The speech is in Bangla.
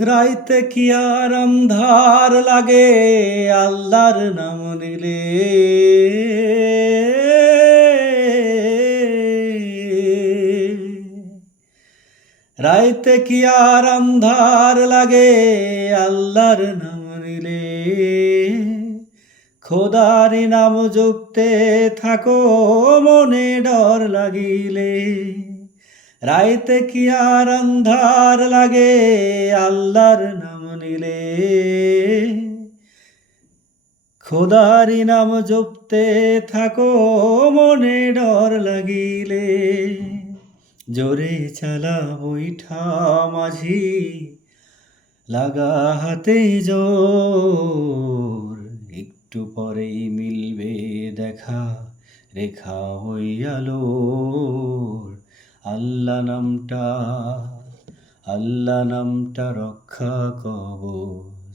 রাইতে কি আর আন্ধার লাগে আল্লাহর নাম নিলে। রাইতে কি আর আন্ধার লাগে আল্লাহর নাম নিলে। খোদারি নাম জপতে থাকো মনে ডর লাগিলে। রাইতে কি আর আন্ধার লাগে আল্লাহর নাম নিলে। খোদারি নাম জপতে থাকো মনে ডর লাগিলে। জোরে চালা বৈঠা মাঝি লাগা হাতে জোর। একটু পরেই মিলবে দেখা রেখা হইয়ালোর। আল্লাহ নামটা রক্ষা কবর।